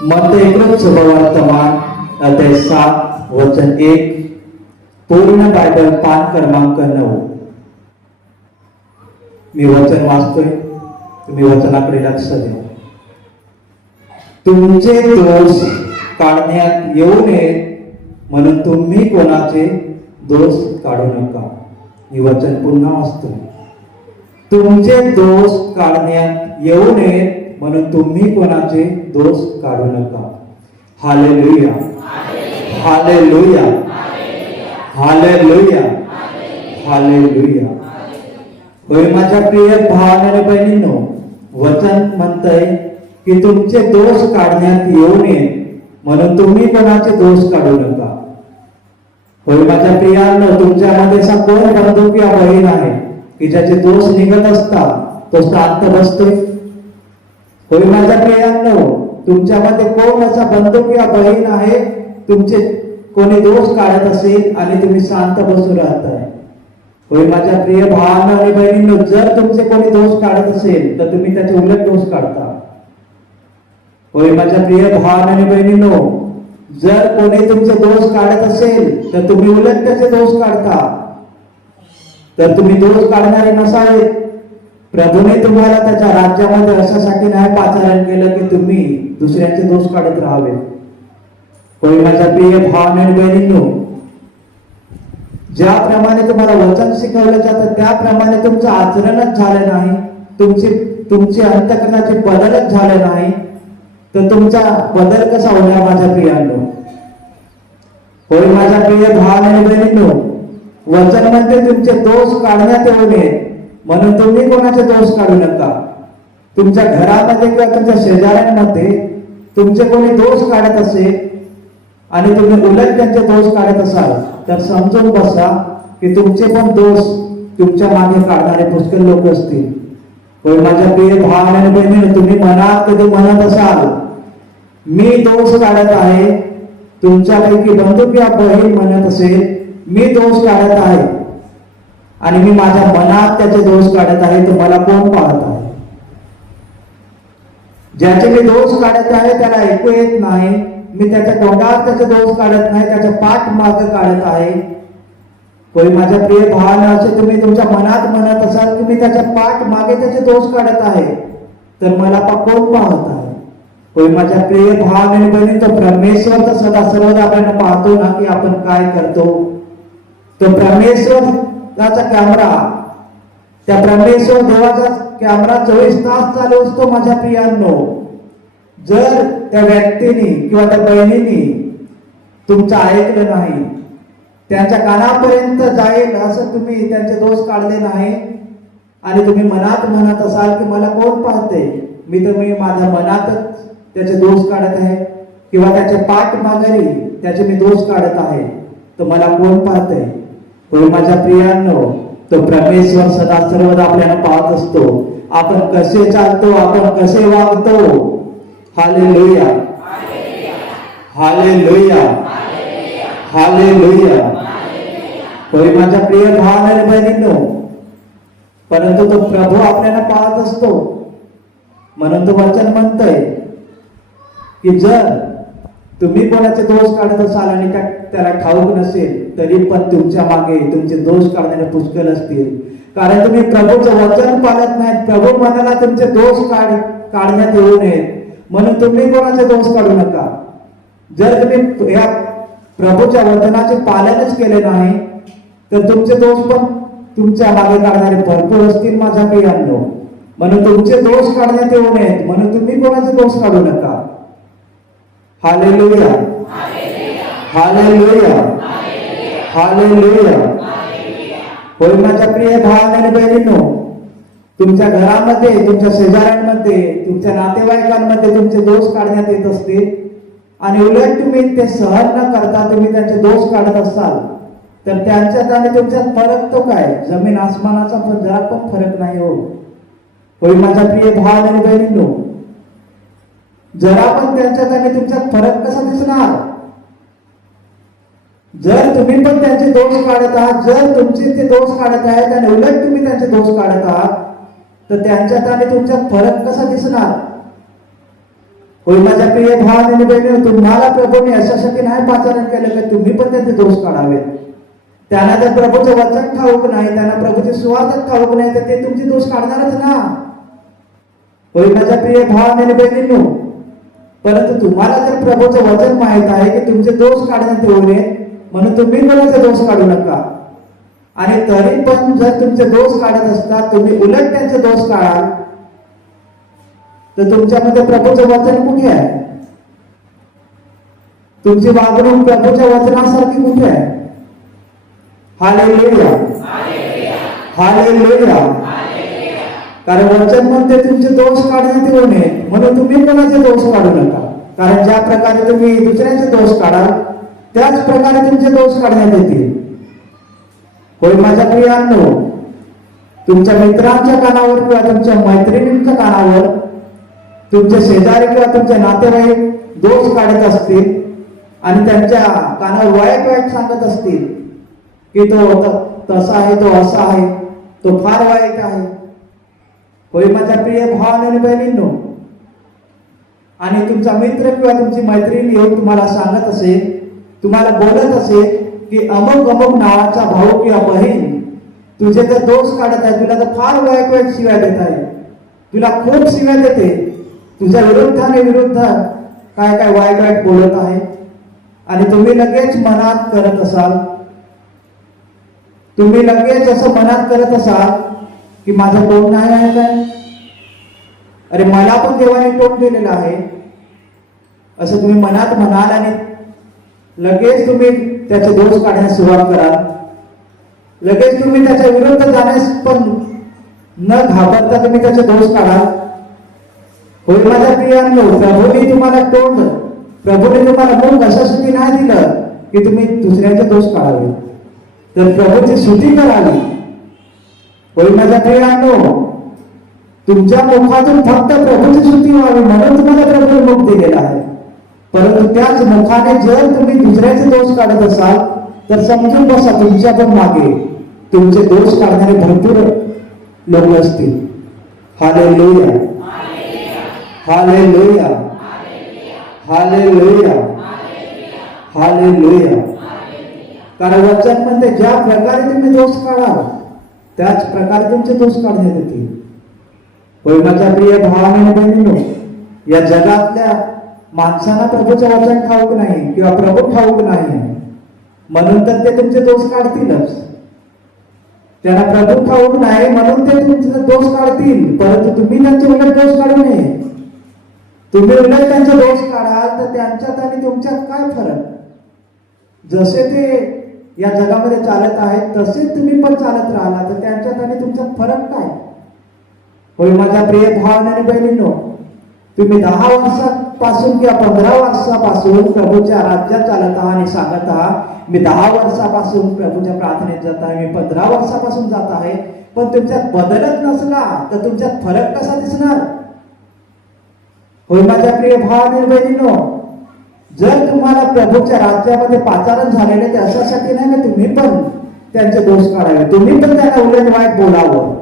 मत्तई शुभवर्तमान अध्याय 7 वचन 1 पूर्ण बायबल पान क्रमांक 9। मी वचन वाचतोय, तुम्ही वचनाकडे लक्ष द्या। तुमचे दोष काढण्यात येऊ नयेत म्हणून तुम्ही कोणाचे दोष काढू नका। मी वचन पुन्हा वाचतोय, तुमचे दोष काढण्यात येऊ नयेत म्हणून तुम्ही कोणाचे दोष काढू नका। Hallelujah, hallelujah, hallelujah, hallelujah. होय माझ्या प्रिय भावांनो आणि बहिणींनो, वचन म्हणतंय की तुमचे दोष काढण्यात येऊ नये म्हणून तुम्ही कोणाचे दोष काढू नका। होय माझ्या प्रियांनो, तुमच्यामध्ये असा कोण बंधू किंवा बहीण आहे की ज्याचे दोष निघत असतात तो शांत बसतोय? होय माझ्या प्रियांनो, तुमच्यामध्ये कोण असा बंधू किंवा बहीण आहे तुमचे कोणी दोष काढत असेल आणि तुम्ही शांत बसून राहताय? होय माझ्या प्रिय भावांनो आणि बहिणींनो, जर तुमचे कोणी दोष काढत असेल तर तुम्ही त्याचे उलट दोष काढता। होय माझ्या प्रिय भावांनो आणि बहिणींनो, जर कोणी तुमचे दोष काढत असेल तर तुम्ही उलट त्याचे दोष काढता। तर तुम्ही दोष काढणारे नसावे। प्रभूने तुम्हाला त्याच्या राज्यामध्ये अशासाठी नाही पाचारण केलं की तुम्ही दुसऱ्यांचे दोष काढत राहावे। होय माझ्या प्रिय भावांनो आणि बहिणींनो, ज्याप्रमाणे तुम्हाला वचन शिकवलं जातं त्याप्रमाणे तुमचं आचरणच झालं नाही, तुमची अंतःकरणाची बदलच झाले नाही, तर तुमचा बदल कसा होणार माझ्या प्रियांनो? होय माझ्या प्रिय भावांनो आणि बहिणींनो, वचन म्हणते तुमचे दोष काढण्यात येऊ नये म्हणून तुम्ही कोणाचे दोष काढू नका। तुमच्या घरामध्ये किंवा तुमच्या शेजाऱ्यांमध्ये तुमचे कोणी दोष काढत असेल आणि तुम्ही उलट त्यांचे दोष काढत असाल तर समजून बसा की तुमचे पण दोष तुमच्या मागे काढणारे पुष्कळ लोक असतील। होय माझ्या प्रिय भावांनो आणि बहिणींनो, तुम्ही मनात कधी म्हणत असाल मी दोष काढत आहे, तुमच्यापैकी बंधू किंवा बहीण म्हणत असेल मी दोष काढत आहे आणि मी माझ्या मनात त्याचे दोष काढत आहे, तर मला कोण पाहत आहे? ज्याचे मी दोष काढत आहे त्याला ऐकू येत नाही, मी त्याच्या तोंडात त्याचे दोष काढत नाही, त्याच्या पाठ मागे काढत आहे। होय माझ्या प्रिय भावांनो, असे तुम्ही तुमच्या मनात म्हणत असाल की मी त्याच्या पाठ मागे त्याचे दोष काढत आहे, तर मला कोण पाहत आहे? होय माझ्या प्रिय भावांनो आणि बहिणींनो, परमेश्वर तर सदा सर्वदा आपल्याला पाहतो ना की आपण काय करतो। तो परमेश्वराचा कॅमेरा, त्या परमेश्वर देवाचा कॅमेरा 24 तास चालू असतो माझ्या प्रियांनो। जर त्या व्यक्तीने किंवा त्या बहिणीने तुमचं ऐकलं नाही, त्यांच्या कानापर्यंत जाईल असं तुम्ही त्यांचे दोष काढले नाही आणि तुम्ही मनात म्हणत असाल की मला कोण पाहते, मी माझ्या मनातच त्याचे दोष काढत आहे किंवा त्याचे पाठ माघारी त्याचे मी दोष काढत आहे, तर मला कोण पाहते? होय माझ्या प्रियांनो, तो परमेश्वर सदा सर्वदा आपल्याला पाहत असतो। आपण कसे चालतो, आपण कसे वागतो। Hallelujah, hallelujah, hallelujah. होय माझ्या प्रिय भावांनो आणि बहिणींनो, परंतु तो प्रभू आपल्याला पाहत असतो म्हणून तो वचन म्हणतंय की जर तुम्ही कोणाचे दोष काढत असाल आणि त्याला ठाऊक नसेल तरी पण तुमच्या मागे तुमचे दोष काढणारे पुष्कळ असतील, कारण तुम्ही प्रभूचं वचन पाळत नाहीत। प्रभू म्हणाला तुमचे दोष काढण्यात येऊ नयेत म्हणून तुम्ही कोणाचे दोष काढू नका। जर तुम्ही या प्रभूच्या वचनाचे पालनच केले नाही तर तुमचे दोष पण तुमच्या मागे काढणारे भरपूर असतील माझ्या प्रियांनो। म्हणून तुमचे दोष काढण्यात येऊ नयेत म्हणून तुम्ही कोणाचे दोष काढू नका। Hallelujah, hallelujah, hallelujah. होय माझ्या प्रिय भावांनो आणि बहिणींनो, तुमच्या घरामध्ये, तुमच्या शेजाऱ्यांमध्ये, तुमच्या नातेवाईकांमध्ये तुमचे दोष काढण्यात येत असतील आणि उलट तुम्ही ते सहन न करता तुम्ही त्यांचे दोष काढत असाल तर त्यांच्यात आणि तुमच्यात फरक तो काय? जमीन आसमानाचा पण जरा पण फरक नाही हो। होय माझ्या प्रिय भावांनो आणि बहिणींनो, जरा पण त्यांच्यात आणि तुमच्यात फरक कसा दिसणार? जर तुम्ही पण त्यांचे दोष काढत आहात, जर तुमचे ते दोष काढत आहेत आणि उलट तुम्ही त्यांचे दोष काढत आहात, तर त्यांच्यात आणि तुमच्यात फरक कसा दिसणार? होय माझ्या प्रिय भावाने आणि बहिणींनो, तुम्हाला प्रभूने अशासाठी नाही पाचारण केलं की तुम्ही पण त्यांचे दोष काढावे. त्यांना जर प्रभूचं वचन ठाऊक नाही, त्यांना प्रभूचे सुवार्थ ठाऊक नाही, तर ते तुमचे दोष काढणारच ना. होय माझ्या प्रिय भावाने आणि बहिणींनो, परंतु तुम्हाला जर प्रभूचं वचन माहित आहे की तुमचे दोष काढण्यात येऊ नये, म्हणून तुम्ही कोणाचे दोष काढू नका. आणि तरी पण जर तुमचे दोष काढत असतात, तुम्ही उलट त्यांचे दोष काढाल, तर तुमच्यामध्ये प्रभूचं वचन कुठे आहे? तुमची वागणूक प्रभूच्या वचनासारखी कुठे आहे? Hallelujah, hallelujah. कारण वचन म्हणते तुमचे दोष काढण्यात येऊ नये, म्हणून तुम्ही कोणाचे दोष काढू नका. कारण ज्या प्रकारे तुम्ही दुसऱ्याचे दोष काढाल, त्याच प्रकारे तुमचे दोष काढण्यात येतील. होय माझ्या प्रियांनो, तुमच्या मित्रांच्या कानावर किंवा तुमच्या मैत्रिणींच्या कानावर तुमचे शेजारी किंवा तुमचे नातेवाईक दोष काढत असतील आणि त्यांच्या कानावर वाईट वाईट सांगत असतील की तो तसा आहे, तो असा आहे, तो फार वाईट आहे. होय माझ्या प्रिय भावांनो आणि बहिणींनो, आणि तुमचा मित्र किंवा तुमची मैत्रीण येऊन तुम्हाला सांगत असेल, तुम्हाला बोलत असेल की अमुक अमुक नावाचा भाऊ किंवा बहीण तुझे तर दोष काढत आहे, तुला तर फार वाईट वाईट शिव्या देत आहे, तुला खूप शिव्या देते, तुझ्या विरुद्धाने विरुद्ध काय काय वाईट वाईट बोलत आहे, आणि तुम्ही लगेच मनात करत असाल, तुम्ही लगेच असं मनात करत असाल की माझं तोंड नाही आहे काय, अरे मला पण देवाने तोंड दिलेलं आहे, असं तुम्ही मनात म्हणाल आणि लगेच तुम्ही त्याचे दोष काढण्यास सुरुवात कराल. लगेच तुम्ही त्याच्या विरुद्ध जाण्यास पण न घाबरता तुम्ही त्याचे दोष काढाल. होय माझ्या प्रियांनो, प्रभूने तुम्हाला तोंड, प्रभूने तुम्हाला मुख अशासाठी नाही दिलं की तुम्ही दुसऱ्याचे दोष काढावे, तर प्रभूची स्तुती करावी. होय माझ्या प्रियांनो, तुमच्या मुखातून फक्त प्रभूची स्तुती व्हावी म्हणून तुम्हाला प्रभूने मुख दिलेला आहे. परंतु त्याच मुखाने जर तुम्ही दुसऱ्याचे दोष काढत असाल, तर समजून बसा तुमच्या पण मागे तुमचे दोष काढणारे भरपूर लोक असतील. Hallelujah, hallelujah, hallelujah, hallelujah. कारण वचन म्हणते ज्या प्रकारे तुम्ही दोष काढाल, त्याच प्रकारे तुमचे दोष काढण्यात येतील. होय माझ्या प्रिय भावाने आणि बहिणींनो, या जगातल्या माणसांना प्रभूचं वचन ठाऊक नाही किंवा प्रभू ठाऊक नाही, म्हणून तर ते तुमचे दोष काढतीलच. त्यांना प्रभू ठाऊक नाही म्हणून ते तुमचे दोष काढतील, परंतु तुम्ही त्यांचे उलट दोष काढू नये. तुम्ही उलट त्यांचे दोष काढाल तर त्यांच्यात आणि तुमच्यात काय फरक? जसे ते या जगामध्ये चालत आहेत तसेच तुम्ही पण चालत राहिला तर त्यांच्यात आणि तुमच्यात फरक काय? होय माझ्या प्रिय भावांनो आणि बहिणींनो, तुम्ही 10 वर्षापासून किंवा 15 वर्षापासून प्रभूच्या राज्यात चालत आहात आणि सांगत आहात मी 10 वर्षापासून प्रभूच्या प्रार्थनेत जात आहे, मी 15 वर्षापासून जात आहे, पण तुमच्यात बदलत नसला तर तुमच्यात फरक कसा दिसणार? होय माझ्या प्रिय भावांनो आणि बहिणींनो, जर तुम्हाला प्रभूच्या राज्यामध्ये पाचारण झालेले ते अशासाठी नाही की तुम्ही पण त्यांचे दोष काढावे, तुम्ही पण त्यांना उलट वाईट बोलावं,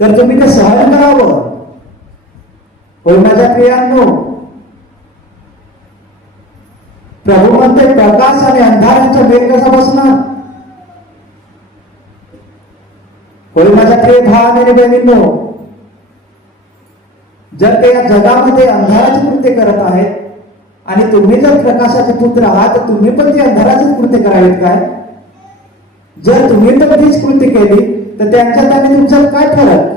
तर तुम्ही ते सहन करावं. होय माझ्या प्रियांनो, प्रभू म्हणते प्रकाश आणि अंधाराचा मेळ कसा बसणार? होय माझ्या प्रिय भावांनो आणि बहिणींनो, जर ते या जगामध्ये अंधाराचे कृत्य करत आहेत आणि तुम्ही जर प्रकाशाचे पुत्र आहात तर तुम्ही पण ते अंधाराचे कृत्य करावेत काय? जर तुम्ही पण तीच कृत्य केली तर त्यांच्यात आणि तुमच्यात काय फरक?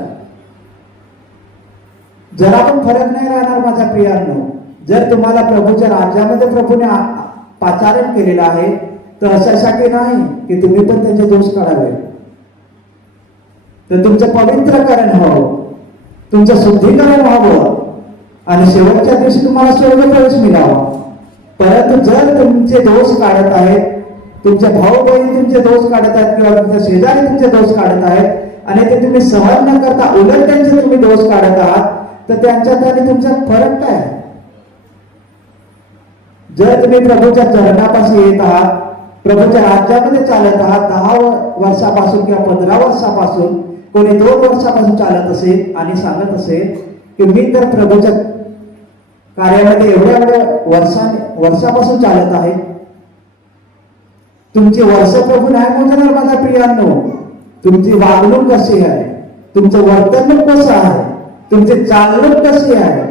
जरा पण फरक नाही राहणार माझ्या प्रियांनो. जर तुम्हाला प्रभूच्या राज्यामध्ये प्रभूने पाचारण केलेलं आहे तर अशासाठी नाही की तुम्ही पण त्यांचे दोष काढावे, तर तुमचं पवित्रकरण व्हावं, तुमचं शुद्धीकरण व्हावं आणि शेवटच्या दिवशी तुम्हाला स्वर्ग प्रवेश मिळावा. परंतु जर तुमचे दोष काढत आहेत, तुमचे भाऊ बहीण तुमचे दोष काढत आहेत किंवा तुमच्या शेजारी तुमचे दोष काढत आहेत आणि ते तुम्ही सहन न करता उलट त्यांचे तुम्ही दोष काढत आहात, तर त्यांच्यात आणि तुमच्यात फरक काय? जर तुम्ही प्रभूच्या चरणापाशी येत आहात, प्रभूच्या राज्यामध्ये चालत आहात 10 वर्षापासून किंवा 15 वर्षापासून, कोणी 2 वर्षापासून चालत असेल आणि सांगत असेल की मी तर प्रभूच्या कार्यामध्ये एवढ्या वर्षापासून चालत आहे. तुमची वर्ष प्रभू नाही मोजणार माझ्या प्रियांनो. तुमची वागणूक कशी आहे, तुमचं वर्तणूक कसं आहे, तुमची चालणूक कशी आहे,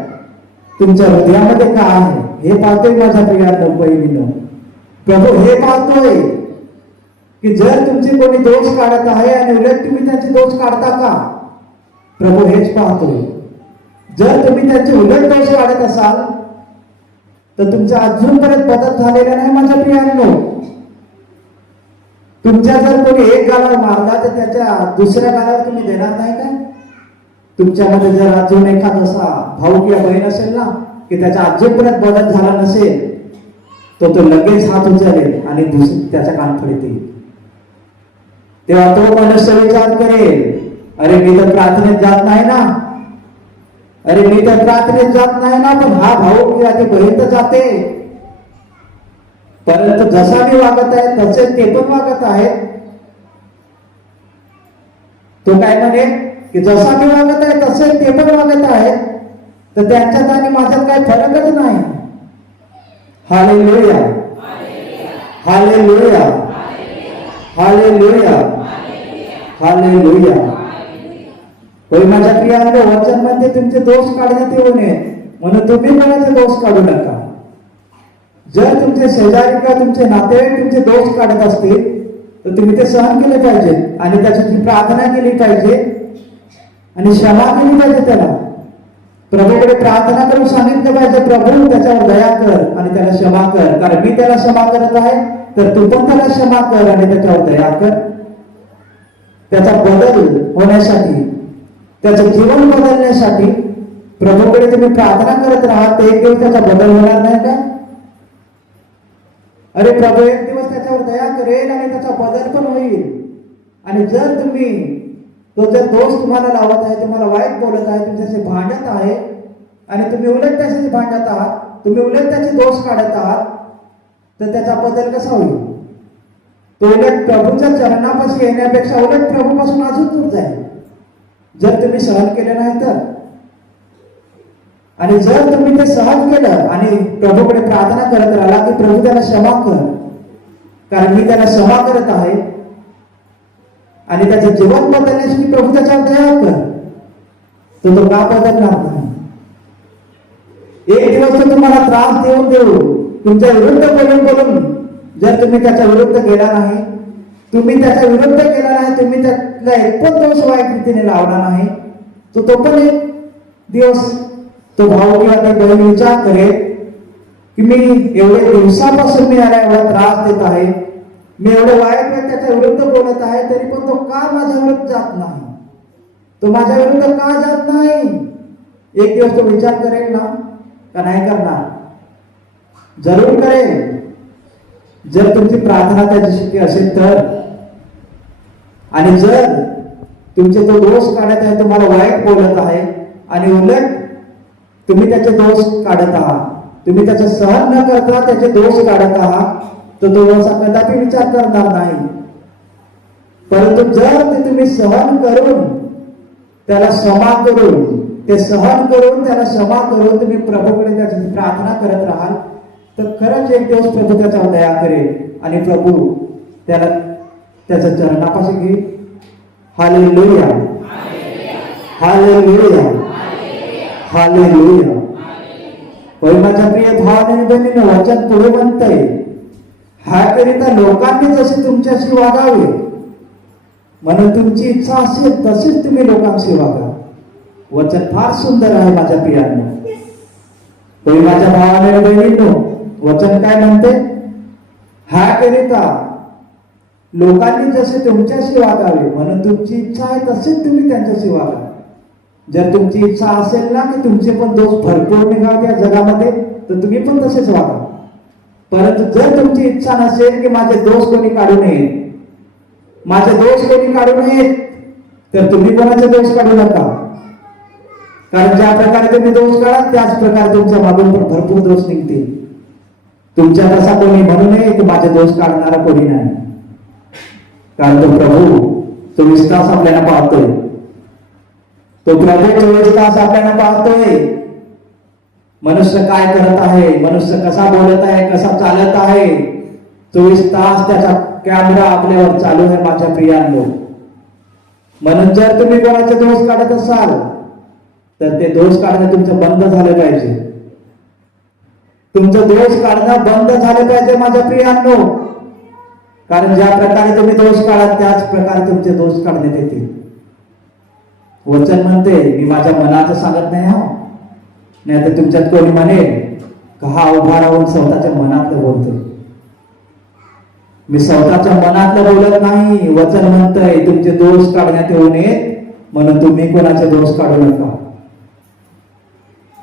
तुमच्या हृदयामध्ये काय आहे हे पाहतोय माझ्या प्रियांनो बहिणींनो. प्रभू हे पाहतोय की जर तुमचे कोणी दोष काढत आहे आणि उलट तुम्ही त्यांचे दोष काढता का. प्रभू हेच पाहतोय. जर तुम्ही त्यांचे उलट दोष काढत असाल तर तुमचा अजूनपर्यंत बदल झालेला नाही माझ्या प्रियांनो. तुमच्या जर कोणी एक गालावर मारला तर त्याच्या दुसऱ्या गालावर तुम्ही देणार नाही का. तुमच्यामध्ये जर अजून एखादा असा भाऊ किंवा बहीण असेल ना की त्याचा अजूनपर्यंत बदल झाला नसेल तो लगेच हात उचलेल आणि त्याच्या कानफडीत येईल. तेव्हा तो मनुष्य विचार करेल, अरे मी तर प्रार्थनेत जात नाही ना, अरे मी तर प्रार्थनेत जात नाही ना, पण हा भाऊ किंवा ती बहीण तर जाते. परंतु जसा मी वागत आहे तसे ते पण वागत आहेत. तो काय म्हणेल की जसा मी वागत आहे तसे ते पण वागत आहेत, तर त्यांच्यात आणि माझ्यात काही फरकच नाही. Hallelujah, hallelujah, hallelujah, hallelujah. होय माझ्या प्रियांनो, वचन म्हणते तुमचे दोष काढण्यात येऊ नये म्हणून तुम्ही कोणाचे दोष काढू नका. जर तुमचे शेजारी किंवा तुमचे नातेवाईक तुमचे दोष काढत असतील तर तुम्ही ते सहन केले पाहिजे आणि त्याची प्रार्थना केली पाहिजे आणि क्षमा केली पाहिजे. त्याला प्रभूकडे प्रार्थना करून सांगितलं पाहिजे, प्रभू त्याच्यावर दया कर आणि त्याला क्षमा कर, कारण मी त्याला क्षमा करत आहे तर तू पण त्याला क्षमा कर आणि त्याच्यावर दया कर. त्याचा बदल होण्यासाठी, त्याचं जीवन बदलण्यासाठी प्रभूकडे तुम्ही प्रार्थना करत राहा. तर एक दिवस त्याचा बदल होणार नाही का. अरे प्रभू एक दिवस त्याच्यावर दया करेल आणि त्याचा बदल पण होईल. आणि जर तुम्ही तो जर दोष तुम्हाला लावत आहे, तुम्हाला वाईट बोलत आहे, तुमच्याशी भांडत आहे आणि तुम्ही उलट त्याच्याशी भांडत आहात, तुम्ही उलट त्याचे दोष काढत आहात, तर त्याचा बदल कसा होईल. तो उलट प्रभूच्या चरणापाशी येण्यापेक्षा उलट प्रभूपासून अजून दूर जाईल जर तुम्ही सहन केलं नाही तर. आणि जर तुम्ही ते सहन केलं आणि प्रभूकडे प्रार्थना करत राहिला की प्रभू त्याला क्षमा कर, कारण मी त्याला क्षमा करत आहे आणि त्याचं जीवन बदलण्यासाठी प्रभू त्याच्यावर दया कर, तर तो का बदलणार नाही. एक दिवस तो तुम्हाला त्रास देऊन तुमच्या विरुद्ध बोलून जर तुम्ही त्याच्या विरुद्ध गेला नाही, तुम्ही त्याच्या विरुद्ध गेला नाही, तुम्ही त्यातला एक पण दोष वाईट रीतीने लावला नाही, तो पण एक दिवस तो भाऊ किंवा ती बहीण विचार करेल की मी एवढे दिवसापासून मी याला एवढा त्रास देत आहे, मी एवढे वाईट त्याच्या विरुद्ध बोलत आहे, तरी पण तो का माझ्या विरुद्ध जात नाही, तो माझ्या विरुद्ध का जात नाही. एक दिवस तो विचार करेल ना का नाही करणार. जरूर करेल जर तुमची प्रार्थना त्याच्याशी असेल तर. आणि जर तुमचे तो दोष काढत आहे, तुम्हाला वाईट बोलत आहे आणि उलट तुम्ही त्याचे दोष काढत आहात, तुम्ही त्याचे सहन न करता त्याचे दोष काढत आहात, तर तो असा कदापि विचार करणार नाही. परंतु जर ते तुम्ही सहन करून त्याला क्षमा करून, ते सहन करून त्याला क्षमा करून तुम्ही प्रभूकडे त्याची प्रार्थना करत राहाल, तर खरंच एक दिवस प्रभू त्याच्यावर दया करेल आणि प्रभू त्याला त्याच्या चरणापाशी घेईल. Hallelujah, hallelujah, hallelujah. होय माझ्या प्रिय भावाने बहिणीने वचन पुढे म्हणतंय, ह्याकरिता लोकांनी जसे तुमच्याशी वागावे म्हणून तुमची इच्छा असेल तसेच तुम्ही लोकांशी वागा. वचन फार सुंदर आहे माझ्या प्रियांनो. होय माझ्या भावाने बहिणींनो, वचन काय म्हणते, ह्याकरिता लोकांनी जसे तुमच्याशी वागावे म्हणून तुमची इच्छा आहे तसेच तुम्ही त्यांच्याशी वागा. जर तुमची इच्छा असेल ना की तुमचे पण दोष भरपूर निघावे या जगामध्ये, तर तुम्ही पण तसेच वागा. परंतु जर तुमची इच्छा नसेल की माझे दोष कोणी काढू नये, माझे दोष कोणी काढू नयेत, तर तुम्ही कोणाचे दोष काढू नका. कारण ज्या प्रकारे तुम्ही दोष काढाल त्याच प्रकारे तुमच्या मागून पण भरपूर दोष निघतील. तुमच्यात असा कोणी म्हणू नये की माझे दोष काढणारा कोणी नाही, कारण तो प्रभू 24 तास आपल्याला पाहतोय. तो प्रभू 24 तास आपल्याला पाहतोय. मनुष्य काय करत आहे, मनुष्य कसा बोलत आहे, कसा चालत आहे, 24 तास त्याचा कॅमेरा आपल्यावर चालू आहे माझ्या प्रियांनो. म्हणून जर तुम्ही कोणाचे दोष काढत असाल तर ते दोष काढणं तुमचं बंद झालं पाहिजे. तुमचं दोष काढणं बंद झालं पाहिजे माझ्या प्रियांनो. कारण ज्या प्रकारे तुम्ही दोष काढाल त्याच प्रकारे तुमचे दोष काढण्यात येतील. वचन म्हणते, मी माझ्या मनाचं सांगत नाही हा, नाही तर तुमच्यात कोणी म्हणेल का हा उभा राहून स्वतःच्या मनातलं बोलतोय. मी स्वतःच्या मनातलं बोलत नाही. वचन म्हणतंय तुमचे दोष काढण्यात येऊ नयेत म्हणून तुम्ही कोणाचे दोष काढू नका.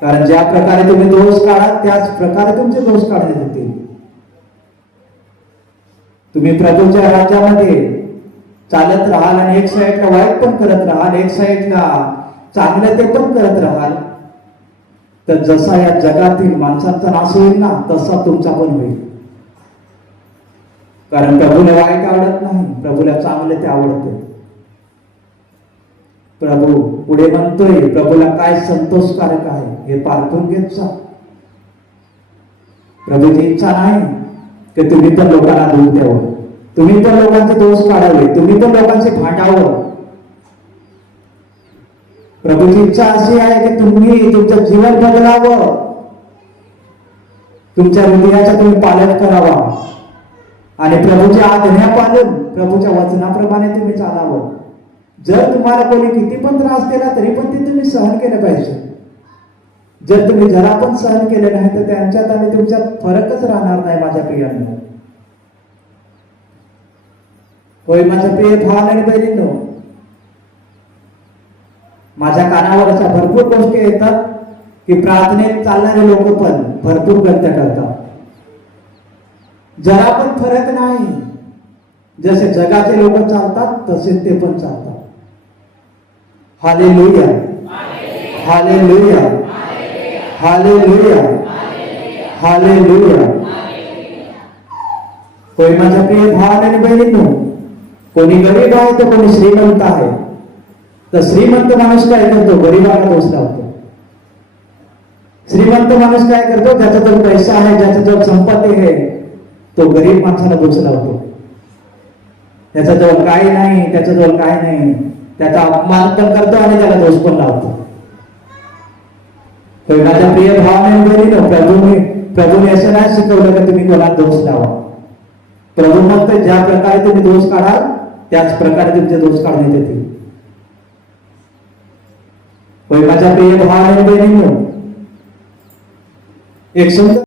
कारण ज्या प्रकारे तुम्ही दोष काढाल त्याच प्रकारे तुमचे दोष काढण्यात येतील. तुम्ही प्रभूच्या राज्यामध्ये चालत राहाल आणि एक साईडला वाईट पण करत राहाल, एक साईडला चांगलं ते पण करत राहाल, तर जसा या जगातील माणसांचा नाश होईल ना तसा तुमचा पण होईल. कारण प्रभूला वाईट आवडत नाही, प्रभूला चांगले ते आवडते. प्रभू पुढे म्हणतोय प्रभूला काय संतोषकारक आहे हे पारखून घेत जा. प्रभूची इच्छा नाही की तुम्ही पण लोकांना दुःख द्यावं, तुम्ही पण लोकांचे दोष काढावे, तुम्ही पण लोकांचे भांडावं. प्रभूची इच्छा अशी आहे की तुम्ही तुमचं जीवन बदलावं, तुमच्या हृदयाचा तुम्ही पालन करावा आणि प्रभूच्या आज्ञा पालन, प्रभूच्या वचनाप्रमाणे तुम्ही चालावं. जर तुम्हाला कोणी किती पण त्रास दिला तरी पण ते तुम्ही सहन केलं पाहिजे. जर तुम्ही जरा पण सहन केले नाही तर त्यांच्यात आणि तुमच्यात फरकच राहणार नाही माझ्या प्रियांनो. होय माझ्या प्रिय भाव आणि बहिणींनो, माझ्या कानावर अशा भरपूर गोष्टी येतात की प्रार्थनेत चालणारे लोक पण भरपूर गलत्या करतात. जरा पण फरक नाही. जसे जगाचे लोक चालतात तसे ते पण चालतात. Hallelujah, hallelujah, hallelujah, hallelujah. होय माझ्या प्रिय भाव आणि बहिणींनो, कोणी गरीब आहे तर कोणी श्रीमंत आहे. तर श्रीमंत माणूस काय करतो, गरीबाला दोष लावतो. श्रीमंत माणूस काय करतो, ज्याच्याजवळ पैसा आहे, ज्याच्याजवळ संपत्ती आहे, तो गरीब माणसाला दोष लावतो. त्याच्याजवळ काय नाही, त्याच्याजवळ काय नाही, त्याचा अपमान पण करतो आणि त्याला दोष पण लावतो. माझ्या प्रिय भावने प्रभूने असं नाही शिकवलं की तुम्ही कोणाला दोष लावा. प्रभू म्हणतो ज्या प्रकारे तुम्ही दोष काढाल त्याच प्रकारे तुमचे दोष काढण्यात येतील. माझ्या प्रिय भावने एक सुंदर